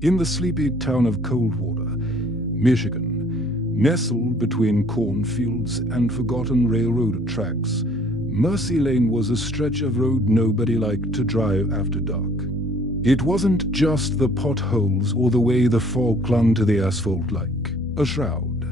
In the sleepy town of Coldwater, Michigan, nestled between cornfields and forgotten railroad tracks, Mercy Lane was a stretch of road nobody liked to drive after dark. It wasn't just the potholes or the way the fog clung to the asphalt like a shroud.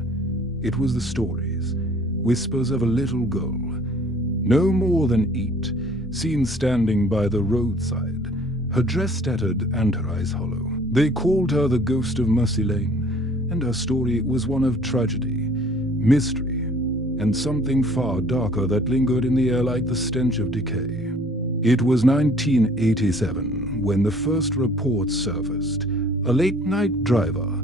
It was the stories, whispers of a little girl, no more than 8, seen standing by the roadside, her dress tattered and her eyes hollow. They called her the ghost of Mercy Lane, and her story was one of tragedy, mystery, and something far darker that lingered in the air like the stench of decay. It was 1987 when the first reports surfaced. A late-night driver,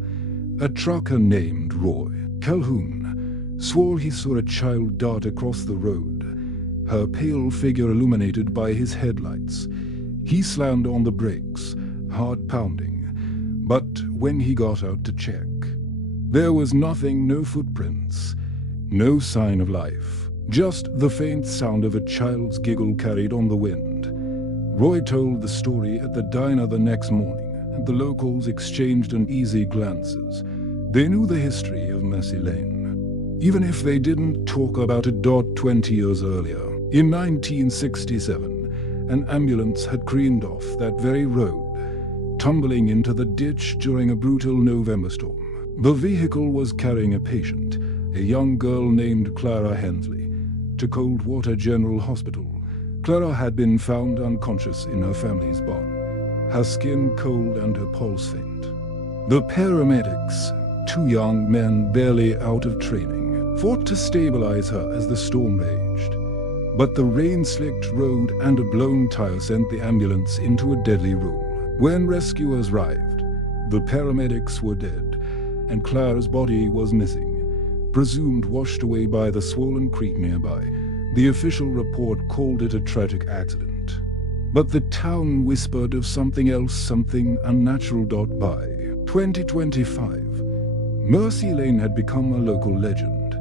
a trucker named Roy Calhoun, swore he saw a child dart across the road, her pale figure illuminated by his headlights. He slammed on the brakes, heart pounding, but when he got out to check, there was nothing, no footprints, no sign of life, just the faint sound of a child's giggle carried on the wind. Roy told the story at the diner the next morning, and the locals exchanged uneasy glances. They knew the history of Mercy Lane, even if they didn't talk about it. 20 years earlier, in 1967, an ambulance had careened off that very road, tumbling into the ditch during a brutal November storm. The vehicle was carrying a patient, a young girl named Clara Hensley, to Coldwater General Hospital. Clara had been found unconscious in her family's barn, her skin cold and her pulse faint. The paramedics, 2 young men barely out of training, fought to stabilize her as the storm raged. But the rain-slicked road and a blown tire sent the ambulance into a deadly roll. When rescuers arrived, the paramedics were dead, and Clara's body was missing, presumed washed away by the swollen creek nearby. The official report called it a tragic accident. But the town whispered of something else, something unnatural. By 2025, Mercy Lane had become a local legend,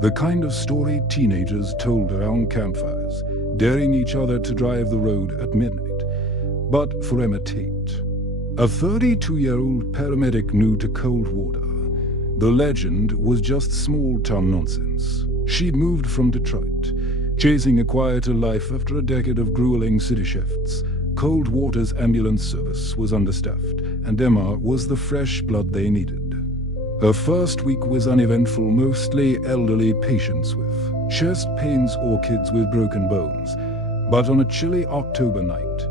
the kind of story teenagers told around campfires, daring each other to drive the road at midnight. But for Emma Tate, a 32-year-old paramedic new to Coldwater, the legend was just small-town nonsense. She'd moved from Detroit, chasing a quieter life after a decade of grueling city shifts. Coldwater's ambulance service was understaffed, and Emma was the fresh blood they needed. Her first week was uneventful, mostly elderly patients with chest pains or kids with broken bones. But on a chilly October night,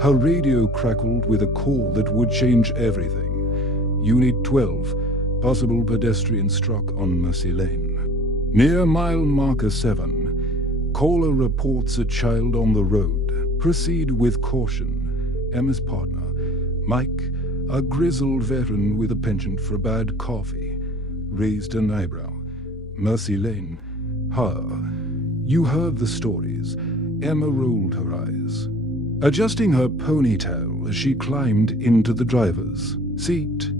her radio crackled with a call that would change everything. Unit 12, possible pedestrian struck on Mercy Lane. Near mile marker 7, caller reports a child on the road. Proceed with caution. Emma's partner, Mike, a grizzled veteran with a penchant for bad coffee, raised an eyebrow. Mercy Lane. Her. You heard the stories. Emma rolled her eyes, adjusting her ponytail as she climbed into the driver's seat.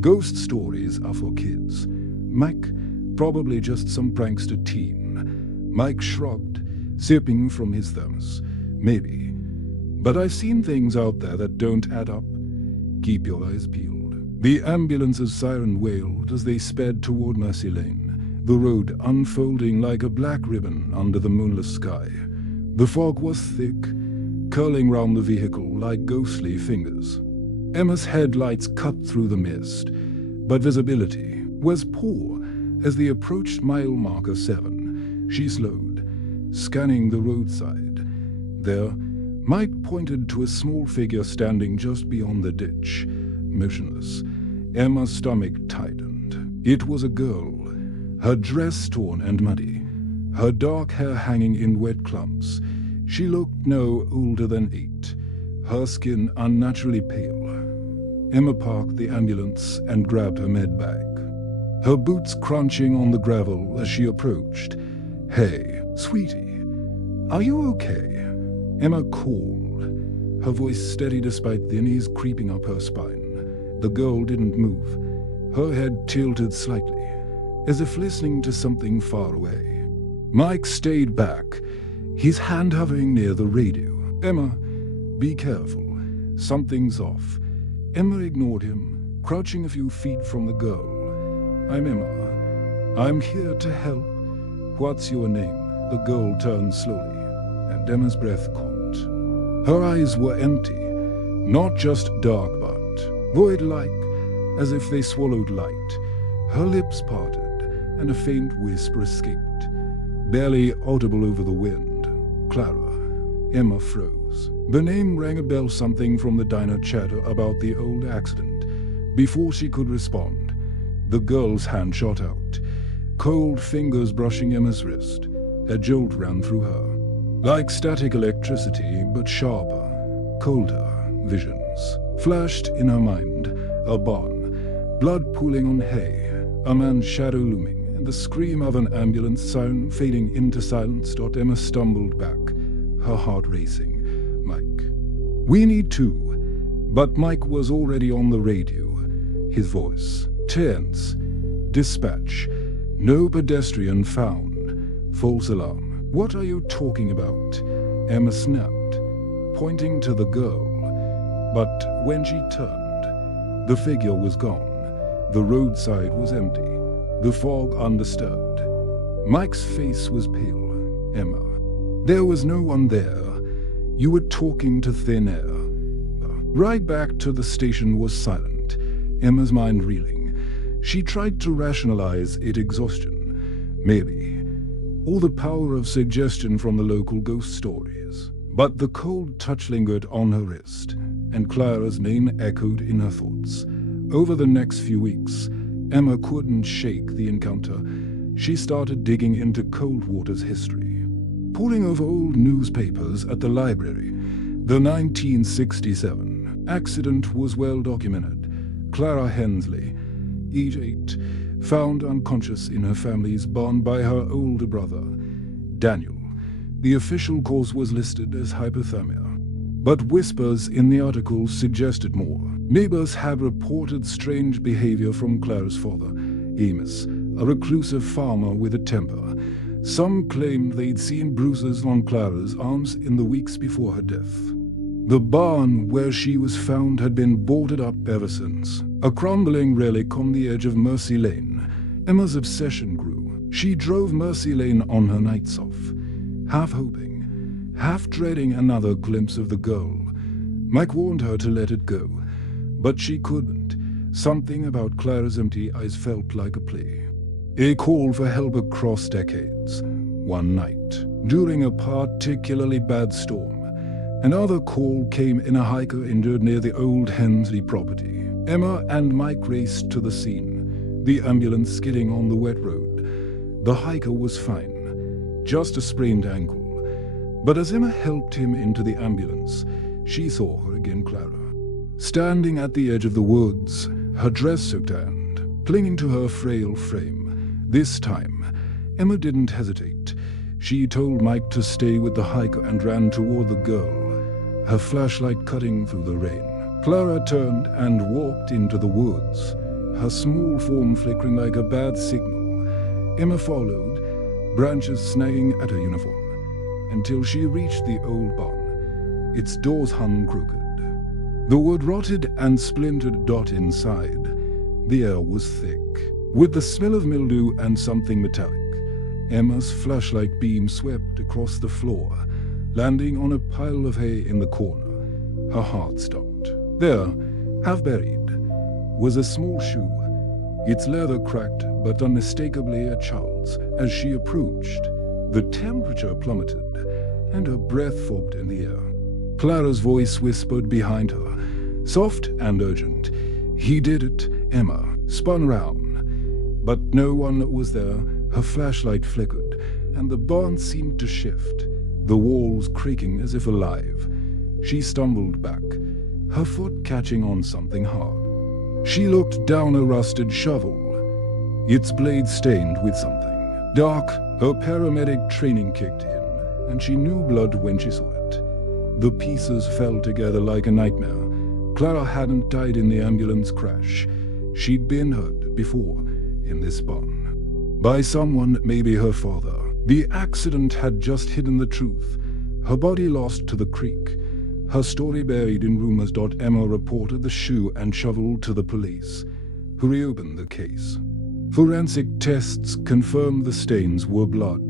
Ghost stories are for kids. Mike, probably just some prankster teen. Mike shrugged, sipping from his thermos. Maybe. But I've seen things out there that don't add up. Keep your eyes peeled. The ambulance's siren wailed as they sped toward Mercy Lane, the road unfolding like a black ribbon under the moonless sky. The fog was thick, curling round the vehicle like ghostly fingers. Emma's headlights cut through the mist, but visibility was poor. As they approached mile marker 7, she slowed, scanning the roadside. There, Mike pointed to a small figure standing just beyond the ditch, motionless. Emma's stomach tightened. It was a girl, her dress torn and muddy, her dark hair hanging in wet clumps. She looked no older than 8, her skin unnaturally pale. Emma parked the ambulance and grabbed her med bag, her boots crunching on the gravel as she approached. "Hey, sweetie, are you okay?" Emma called, her voice steady despite the unease creeping up her spine. The girl didn't move, her head tilted slightly, as if listening to something far away. Mike stayed back, his hand hovering near the radio. "Emma, be careful. Something's off." Emma ignored him, crouching a few feet from the girl. "I'm Emma. I'm here to help. What's your name?" The girl turned slowly, and Emma's breath caught. Her eyes were empty, not just dark but void-like, as if they swallowed light. Her lips parted, and a faint whisper escaped, barely audible over the wind. "Clara." Emma froze. The name rang a bell, something from the diner chatter about the old accident. Before she could respond, the girl's hand shot out, cold fingers brushing Emma's wrist. A jolt ran through her, like static electricity, but sharper, colder. Visions flashed in her mind: a barn, blood pooling on hay, a man's shadow looming, and the scream of an ambulance siren fading into silence. Emma stumbled back, her heart racing. "Mike. We need to." But Mike was already on the radio, his voice tense. "Dispatch. No pedestrian found. False alarm." "What are you talking about?" Emma snapped, pointing to the girl. But when she turned, the figure was gone. The roadside was empty, the fog undisturbed. Mike's face was pale. "Emma, there was no one there. You were talking to thin air." Right back to the station was silent, Emma's mind reeling. She tried to rationalize it: exhaustion, maybe, or the power of suggestion from the local ghost stories. But the cold touch lingered on her wrist, and Clara's name echoed in her thoughts. Over the next few weeks, Emma couldn't shake the encounter. She started digging into Coldwater's history, poring over old newspapers at the library. The 1967 accident was well documented. Clara Hensley, age 8, found unconscious in her family's barn by her older brother, Daniel. The official cause was listed as hypothermia, but whispers in the article suggested more. Neighbors had reported strange behavior from Clara's father, Amos, a reclusive farmer with a temper. Some claimed they'd seen bruises on Clara's arms in the weeks before her death. The barn where she was found had been boarded up ever since, a crumbling relic on the edge of Mercy Lane. Emma's obsession grew. She drove Mercy Lane on her nights off, half hoping, half dreading another glimpse of the girl. Mike warned her to let it go, but she couldn't. Something about Clara's empty eyes felt like a plea, a call for help across decades. One night, during a particularly bad storm, another call came in: a hiker injured near the old Hensley property. Emma and Mike raced to the scene, the ambulance skidding on the wet road. The hiker was fine, just a sprained ankle. But as Emma helped him into the ambulance, she saw her again: Clara, standing at the edge of the woods, her dress soaked and clinging to her frail frame. This time, Emma didn't hesitate. She told Mike to stay with the hiker and ran toward the girl, her flashlight cutting through the rain. Clara turned and walked into the woods, her small form flickering like a bad signal. Emma followed, branches snagging at her uniform, until she reached the old barn. Its doors hung crooked, the wood rotted and splintered. Inside, the air was thick, with the smell of mildew and something metallic. Emma's flashlight beam swept across the floor, landing on a pile of hay in the corner. Her heart stopped. There, half buried, was a small shoe, its leather cracked but unmistakably a child's. As she approached, the temperature plummeted, and her breath fogged in the air. Clara's voice whispered behind her, soft and urgent. "He did it." Emma spun round, but no one was there. Her flashlight flickered, and the barn seemed to shift, the walls creaking as if alive. She stumbled back, her foot catching on something hard. She looked down a rusted shovel, its blade stained with something dark. Her paramedic training kicked in, and she knew blood when she saw it. The pieces fell together like a nightmare. Clara hadn't died in the ambulance crash. She'd been hurt before in this barn, by someone, maybe her father. The accident had just hidden the truth. Her body lost to the creek, her story buried in rumors. Emma reported the shoe and shovel to the police, who reopened the case. Forensic tests confirmed the stains were blood,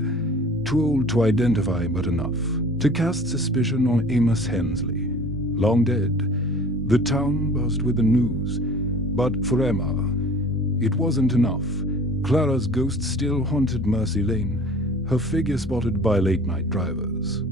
too old to identify but enough to cast suspicion on Amos Hensley. Long dead, the town buzzed with the news, but for Emma, it wasn't enough. Clara's ghost still haunted Mercy Lane, her figure spotted by late-night drivers.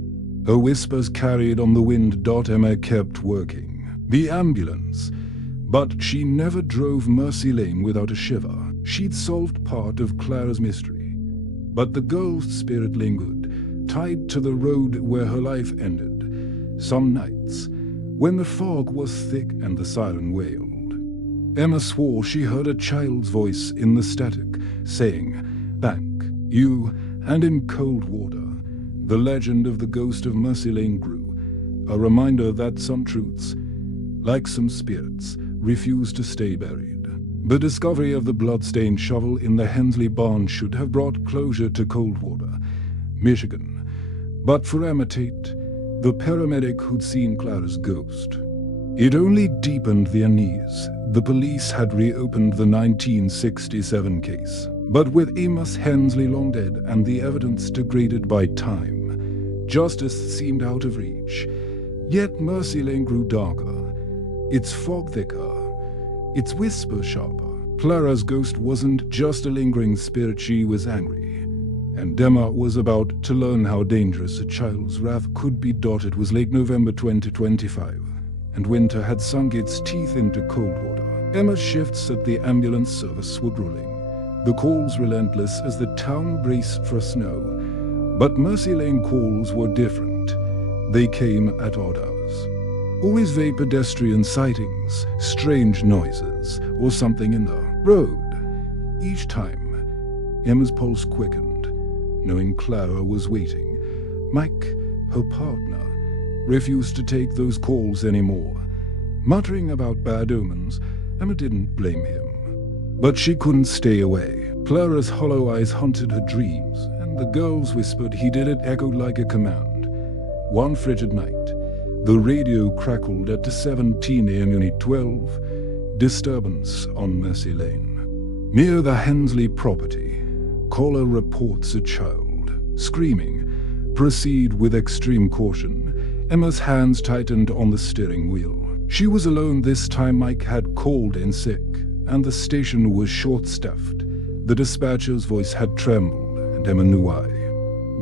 Her whispers carried on the wind. Emma kept working. The ambulance. But she never drove Mercy Lane without a shiver. She'd solved part of Clara's mystery. But the girl's spirit lingered, tied to the road where her life ended. Some nights, when the fog was thick and the siren wailed, Emma swore she heard a child's voice in the static, saying, "Thank you," and in cold water, the legend of the ghost of Mercy Lane grew, a reminder that some truths, like some spirits, refuse to stay buried. The discovery of the blood-stained shovel in the Hensley barn should have brought closure to Coldwater, Michigan. But for Emma Tate, the paramedic who'd seen Clara's ghost, it only deepened the unease. The police had reopened the 1967 case, but with Amos Hensley long dead and the evidence degraded by time, justice seemed out of reach. Yet Mercy Lane grew darker, its fog thicker, its whisper sharper. Clara's ghost wasn't just a lingering spirit, she was angry. And Emma was about to learn how dangerous a child's wrath could be. It was late November 2025, and winter had sunk its teeth into Coldwater. Emma's shifts at the ambulance service were grueling, the calls relentless as the town braced for snow. But Mercy Lane calls were different. They came at odd hours. Always vague pedestrian sightings, strange noises, or something in the road. Each time, Emma's pulse quickened, knowing Clara was waiting. Mike, her partner, refused to take those calls anymore. Muttering about bad omens, Emma didn't blame him. But she couldn't stay away. Clara's hollow eyes haunted her dreams, and the girls whispered he did it echoed like a command. One frigid night, the radio crackled at 17 a.m. Unit 12, disturbance on Mercy Lane. Near the Hensley property, caller reports a child screaming. Proceed with extreme caution. Emma's hands tightened on the steering wheel. She was alone this time. Mike had called in sick, and the station was short-staffed. The dispatcher's voice had trembled, and Emma knew why.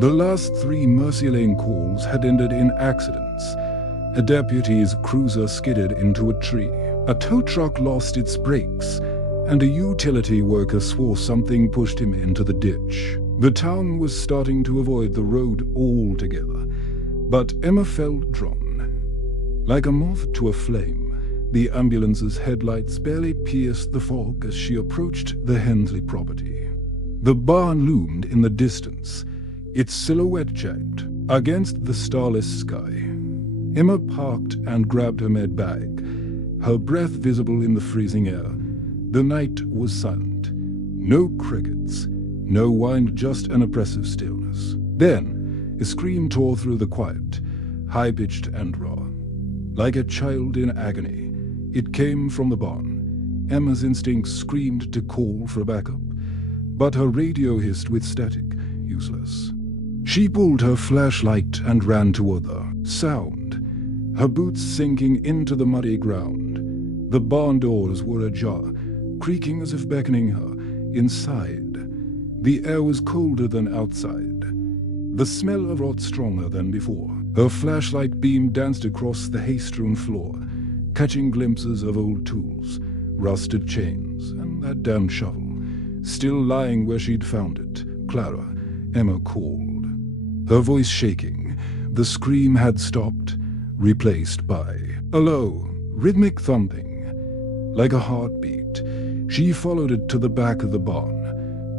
The last 3 Mercy Lane calls had ended in accidents. A deputy's cruiser skidded into a tree. A tow truck lost its brakes, and a utility worker swore something pushed him into the ditch. The town was starting to avoid the road altogether, but Emma felt drawn. Like a moth to a flame, the ambulance's headlights barely pierced the fog as she approached the Hensley property. The barn loomed in the distance, its silhouette jagged against the starless sky. Emma parked and grabbed her med bag, her breath visible in the freezing air. The night was silent. No crickets, no wind, just an oppressive stillness. Then, a scream tore through the quiet, high-pitched and raw. Like a child in agony, it came from the barn. Emma's instincts screamed to call for backup, but her radio hissed with static, useless. She pulled her flashlight and ran toward the sound, her boots sinking into the muddy ground. The barn doors were ajar, creaking as if beckoning her inside. The air was colder than outside. The smell of rot stronger than before. Her flashlight beam danced across the hay-strewn floor, catching glimpses of old tools, rusted chains, and that damned shovel, still lying where she'd found it. "Clara," Emma called, her voice shaking. The scream had stopped, replaced by a low, rhythmic thumping, like a heartbeat. She followed it to the back of the barn,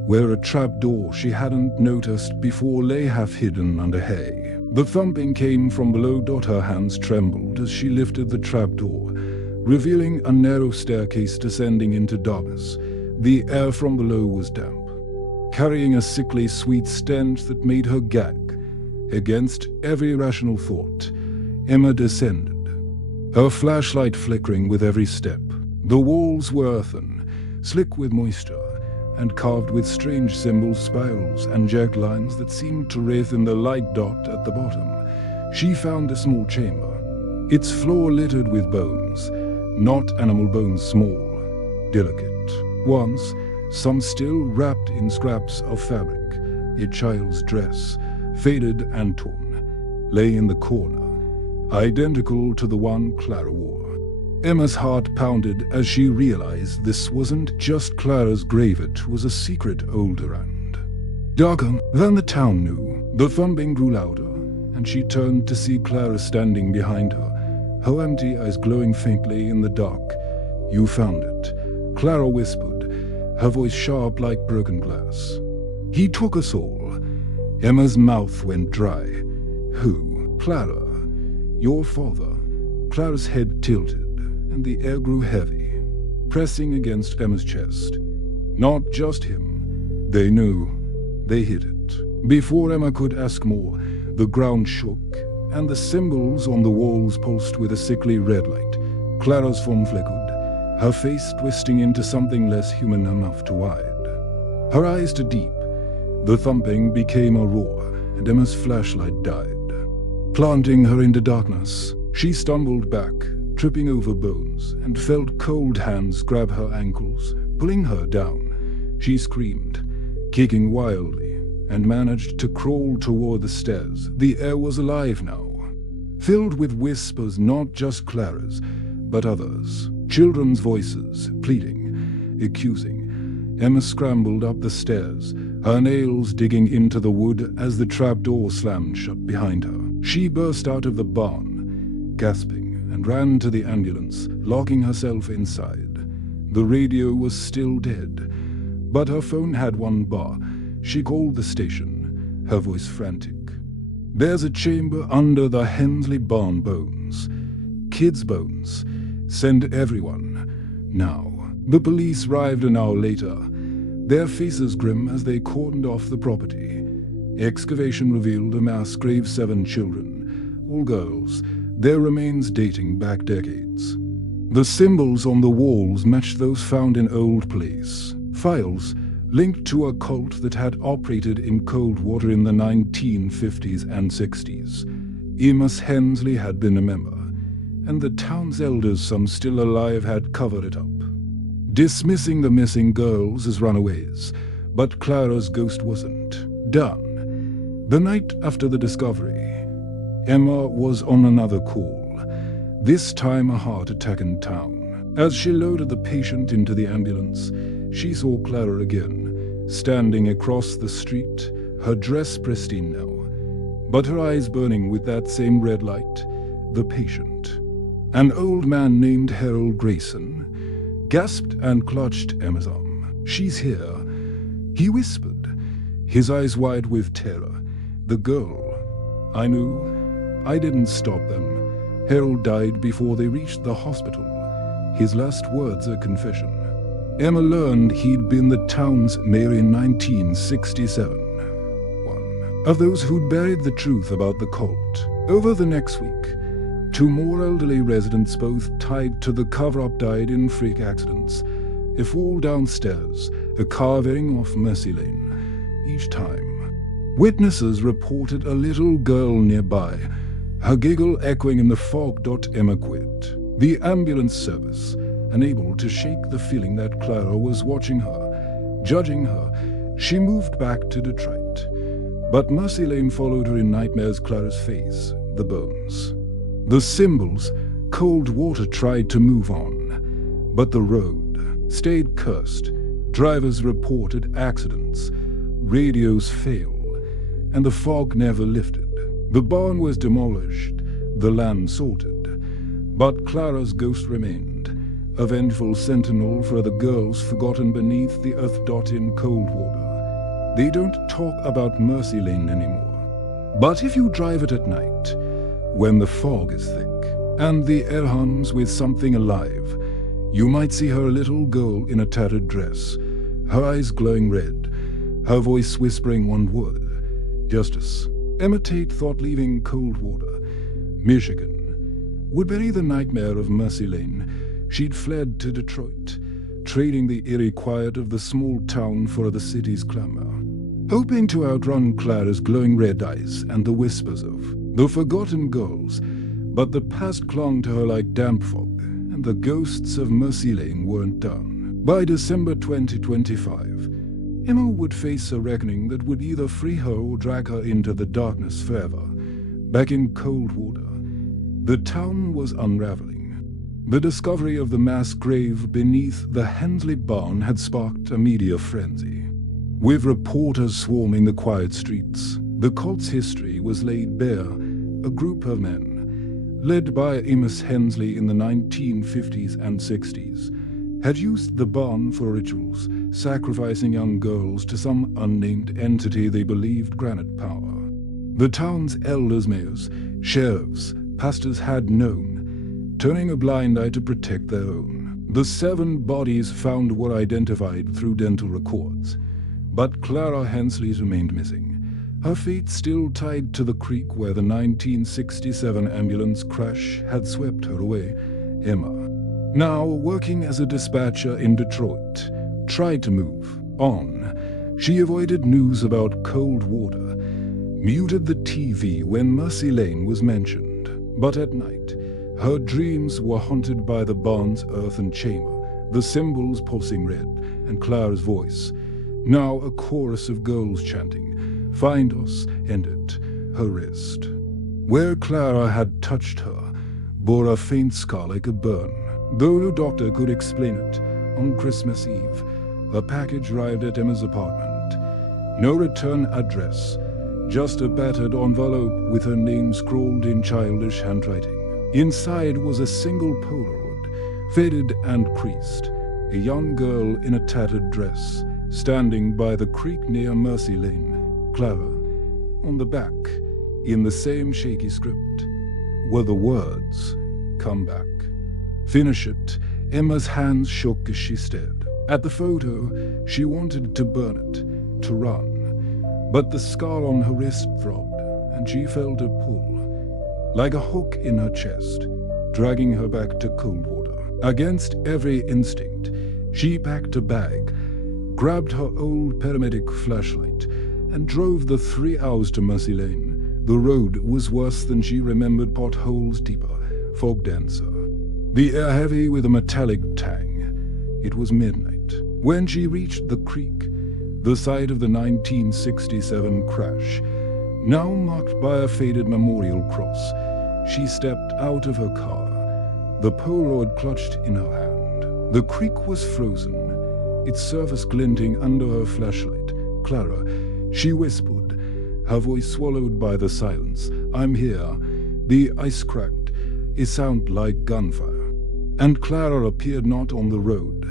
where a trapdoor she hadn't noticed before lay half hidden under hay. The thumping came from below. Her hands trembled as she lifted the trapdoor, revealing a narrow staircase descending into darkness. The air from below was damp, carrying a sickly sweet stench that made her gag. Against every rational thought, Emma descended, her flashlight flickering with every step. The walls were earthen, slick with moisture, and carved with strange symbols, spirals, and jagged lines that seemed to writhe in the light dot at the bottom. She found a small chamber, its floor littered with bones, not animal bones, small, delicate ones, some still wrapped in scraps of fabric. A child's dress, faded and torn, lay in the corner, identical to the one Clara wore. Emma's heart pounded as she realized this wasn't just Clara's grave, it was a secret older and darker than the town knew. The thumping grew louder, and she turned to see Clara standing behind her, her empty eyes glowing faintly in the dark. "You found it," Clara whispered, her voice sharp like broken glass. "He took us all." Emma's mouth went dry. "Who?" "Clara. Your father." Clara's head tilted, and the air grew heavy, pressing against Emma's chest. Not just him. They knew. They hid it. Before Emma could ask more, the ground shook, and the symbols on the walls pulsed with a sickly red light. Clara's form flickered, her face twisting into something less human enough to hide. Her eyes to deep. The thumping became a roar, and Emma's flashlight died, planting her into darkness. She stumbled back, tripping over bones, and felt cold hands grab her ankles, pulling her down. She screamed, kicking wildly, and managed to crawl toward the stairs. The air was alive now, filled with whispers, not just Clara's, but others. Children's voices, pleading, accusing. Emma scrambled up the stairs, her nails digging into the wood as the trapdoor slammed shut behind her. She burst out of the barn, gasping, and ran to the ambulance, locking herself inside. The radio was still dead, but her phone had one bar. She called the station, her voice frantic. "There's a chamber under the Hensley barn bones. Kids' bones. Send everyone. Now." The police arrived an hour later, their faces grim as they cordoned off the property. Excavation revealed a mass grave, 7 children, all girls, their remains dating back decades. The symbols on the walls matched those found in old police files linked to a cult that had operated in Coldwater in the 1950s and 60s. Amos Hensley had been a member, and the town's elders, some still alive, had covered it up, dismissing the missing girls as runaways. But Clara's ghost wasn't done. The night after the discovery, Emma was on another call, this time a heart attack in town. As she loaded the patient into the ambulance, she saw Clara again, standing across the street, her dress pristine now, but her eyes burning with that same red light. The patient, an old man named Harold Grayson, gasped and clutched Emma's arm. "She's here," he whispered, his eyes wide with terror. "The girl. I knew. I didn't stop them. Harold died before they reached the hospital." His last words a confession. Emma learned he'd been the town's mayor in 1967. One of those who'd buried the truth about the cult. Over the next week, 2 more elderly residents, both tied to the cover-up, died in freak accidents. A fall downstairs, a car veering off Mercy Lane. Each time, witnesses reported a little girl nearby, her giggle echoing in the fog. Emma quit the ambulance service, unable to shake the feeling that Clara was watching her, judging her. She moved back to Detroit, but Mercy Lane followed her in nightmares. Clara's face, the bones, the symbols. Coldwater tried to move on, but the road stayed cursed. Drivers reported accidents, radios failed, and the fog never lifted. The barn was demolished, the land sorted, but Clara's ghost remained, a vengeful sentinel for the girls forgotten beneath the earth. In Coldwater, they don't talk about Mercy Lane anymore. But if you drive it at night, when the fog is thick and the air hums with something alive, you might see her, a little girl in a tattered dress, her eyes glowing red, her voice whispering one word: justice. Emma Tate thought leaving Coldwater, Michigan, would bury the nightmare of Mercy Lane, she'd fled to Detroit, trading the eerie quiet of the small town for the city's clamor, hoping to outrun Clara's glowing red eyes and the whispers of the forgotten girls. But the past clung to her like damp fog, and the ghosts of Mercy Lane weren't done. By December 2025, Emma would face a reckoning that would either free her or drag her into the darkness forever. Back in Coldwater, the town was unraveling. The discovery of the mass grave beneath the Hensley barn had sparked a media frenzy. With reporters swarming the quiet streets, the cult's history was laid bare. A group of men, led by Amos Hensley in the 1950s and 60s, had used the barn for rituals, sacrificing young girls to some unnamed entity they believed granted power. The town's elders, mayors, sheriffs, pastors had known, turning a blind eye to protect their own. The 7 bodies found were identified through dental records, but Clara Hensley remained missing, her fate still tied to the creek where the 1967 ambulance crash had swept her away. Emma, now working as a dispatcher in Detroit, tried to move on. She avoided news about Coldwater, muted the TV when Mercy Lane was mentioned. But at night, her dreams were haunted by the barn's earthen chamber, the symbols pulsing red, and Clara's voice, now a chorus of girls chanting, "Find us," and at her wrist, where Clara had touched her, bore a faint scar like a burn. Though no doctor could explain it, on Christmas Eve, a package arrived at Emma's apartment. No return address, just a battered envelope with her name scrawled in childish handwriting. Inside was a single Polaroid, faded and creased, a young girl in a tattered dress, standing by the creek near Mercy Lane. Clara. On the back, in the same shaky script, were the words, "Come back." Finish it. Emma's hands shook as she stared. At the photo, she wanted to burn it, to run. But the scar on her wrist throbbed, and she felt a pull, like a hook in her chest, dragging her back to Coldwater. Against every instinct, she packed a bag, grabbed her old paramedic flashlight, and drove the 3 hours to Mercy Lane. The road was worse than she remembered, potholes deeper, fog denser, the air heavy with a metallic tang. It was midnight when she reached the creek, the site of the 1967 crash, now marked by a faded memorial cross. She stepped out of her car, the Polaroid clutched in her hand. The creek was frozen, its surface glinting under her flashlight. "Clara," she whispered, her voice swallowed by the silence. "I'm here." The ice cracked, a sound like gunfire. And Clara appeared not on the road,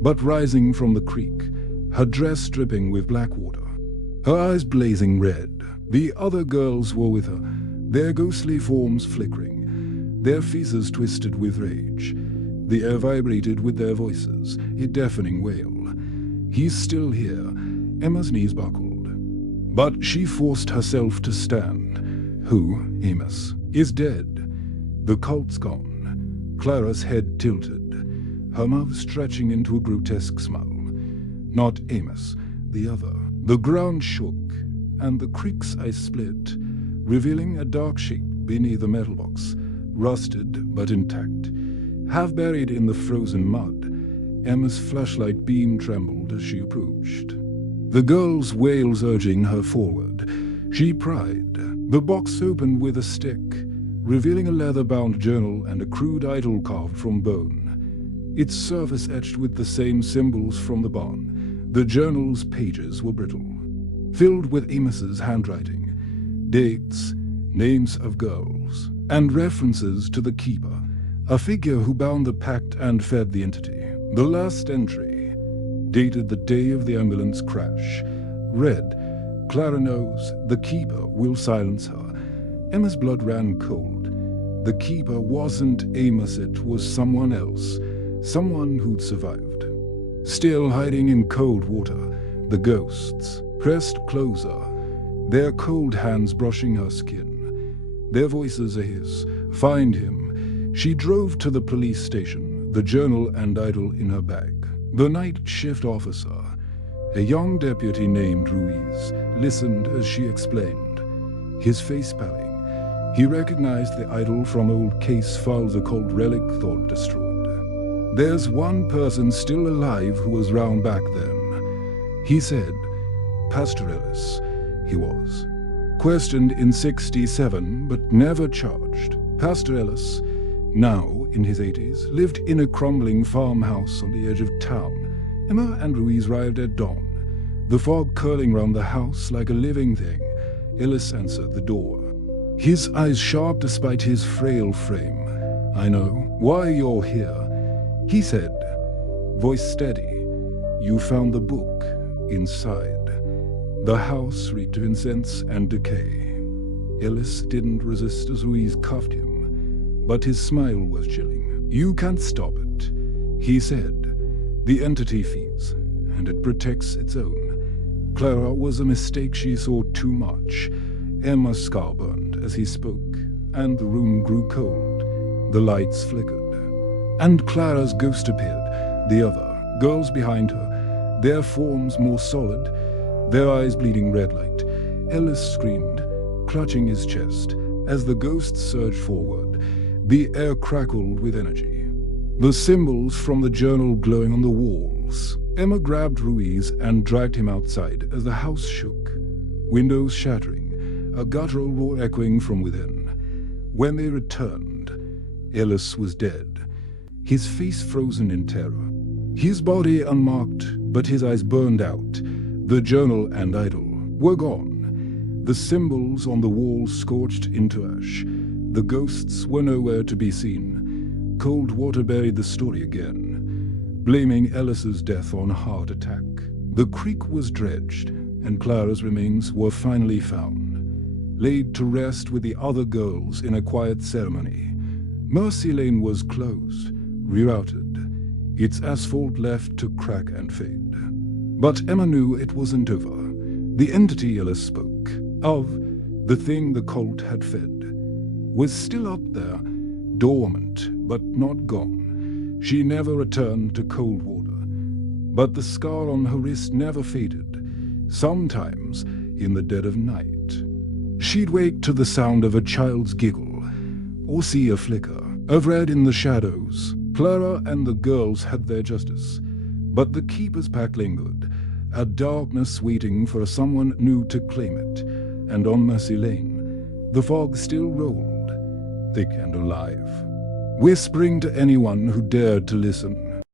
but rising from the creek, her dress dripping with black water, her eyes blazing red. The other girls were with her, their ghostly forms flickering, their faces twisted with rage. The air vibrated with their voices, a deafening wail. "He's still here." Emma's knees buckled, but she forced herself to stand. "Who, Amos, is dead? The cult's gone." Clara's head tilted, her mouth stretching into a grotesque smile. Not Amos, the other. The ground shook, and the creek's ice split, revealing a dark shape beneath the metal box, rusted but intact. Half buried in the frozen mud, Emma's flashlight beam trembled as she approached, the girl's wails urging her forward. She pried. The box opened with a stick, revealing a leather-bound journal and a crude idol carved from bone, its surface etched with the same symbols from the barn. The journal's pages were brittle, filled with Amos's handwriting, dates, names of girls, and references to the keeper, a figure who bound the pact and fed the entity. The last entry, dated the day of the ambulance crash, read, "Clara knows the keeper will silence her." Emma's blood ran cold. The keeper wasn't Amos, it was someone else, someone who'd survived. Still hiding in Coldwater, the ghosts pressed closer, their cold hands brushing her skin, their voices a hiss. "Find him. She drove to the police station, the journal and idol in her bag. The night shift officer, a young deputy named Ruiz, listened as she explained. His face paling, he recognized the idol from old case files, a cold relic thought destroyed. There's one person still alive who was round back then, he said. Pastor Ellis, he was. Questioned in 67, but never charged. Pastor Ellis, now in his 80s, lived in a crumbling farmhouse on the edge of town. Emma and Ruiz arrived at dawn. The fog curling round the house like a living thing. Ellis answered the door. His eyes sharp despite his frail frame. I know why you're here, he said, voice steady. You found the book inside. The house reeked of incense and decay. Ellis didn't resist as Ruiz cuffed him, but his smile was chilling. You can't stop it, he said. The entity feeds, and it protects its own. Clara was a mistake, she saw too much. Emma's scar burned as he spoke, and the room grew cold. The lights flickered. And Clara's ghost appeared, the other, girls behind her, their forms more solid, their eyes bleeding red light. Ellis screamed, clutching his chest. As the ghost surged forward, the air crackled with energy. The symbols from the journal glowing on the walls. Emma grabbed Ruiz and dragged him outside as the house shook. Windows shattering, a guttural roar echoing from within. When they returned, Ellis was dead, his face frozen in terror. His body unmarked, but his eyes burned out. The journal and idol were gone. The symbols on the walls scorched into ash. The ghosts were nowhere to be seen. Cold water buried the story again, blaming Ellis's death on heart attack. The creek was dredged, and Clara's remains were finally found, laid to rest with the other girls in a quiet ceremony. Mercy Lane was closed, rerouted, its asphalt left to crack and fade. But Emma knew it wasn't over. The entity Ellis spoke of, the thing the cult had fed, was still up there, dormant but not gone. She never returned to cold water, but the scar on her wrist never faded, sometimes in the dead of night. She'd wake to the sound of a child's giggle, or see a flicker of red in the shadows. Clara and the girls had their justice, but the keeper's pack lingered, a darkness waiting for someone new to claim it. And on Mercy Lane, the fog still rolled, thick and alive, whispering to anyone who dared to listen.